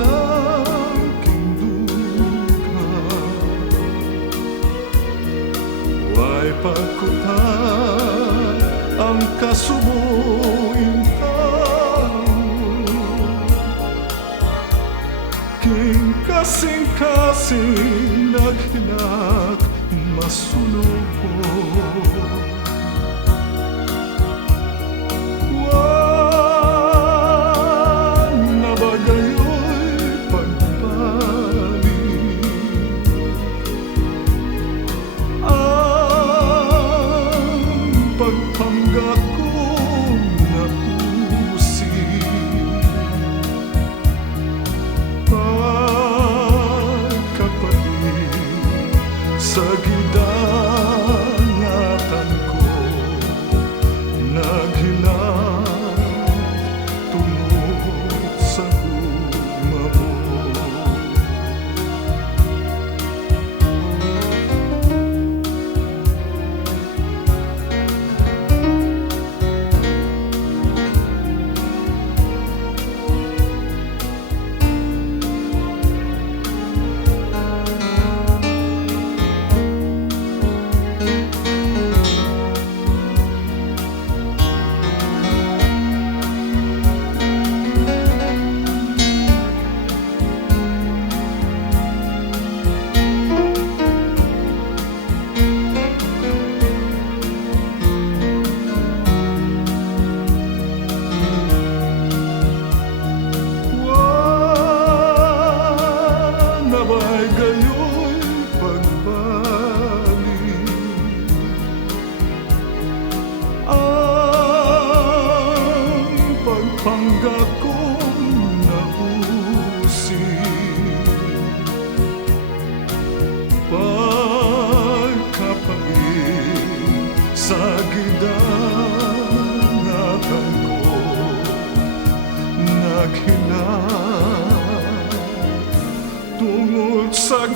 langking duka, way pagkutan ang kasubuing tao, king kasing-kasing naghinak masulupo. Pagpanggap kong napusin, pagkapalit sa gidangatan ko, naghilang tungod sa gugma mo. Nabay gayo'y pagbalik, ang pagpanggap kong nabusin, pagkapalit sa gidangatan ko, naghilang tungod sa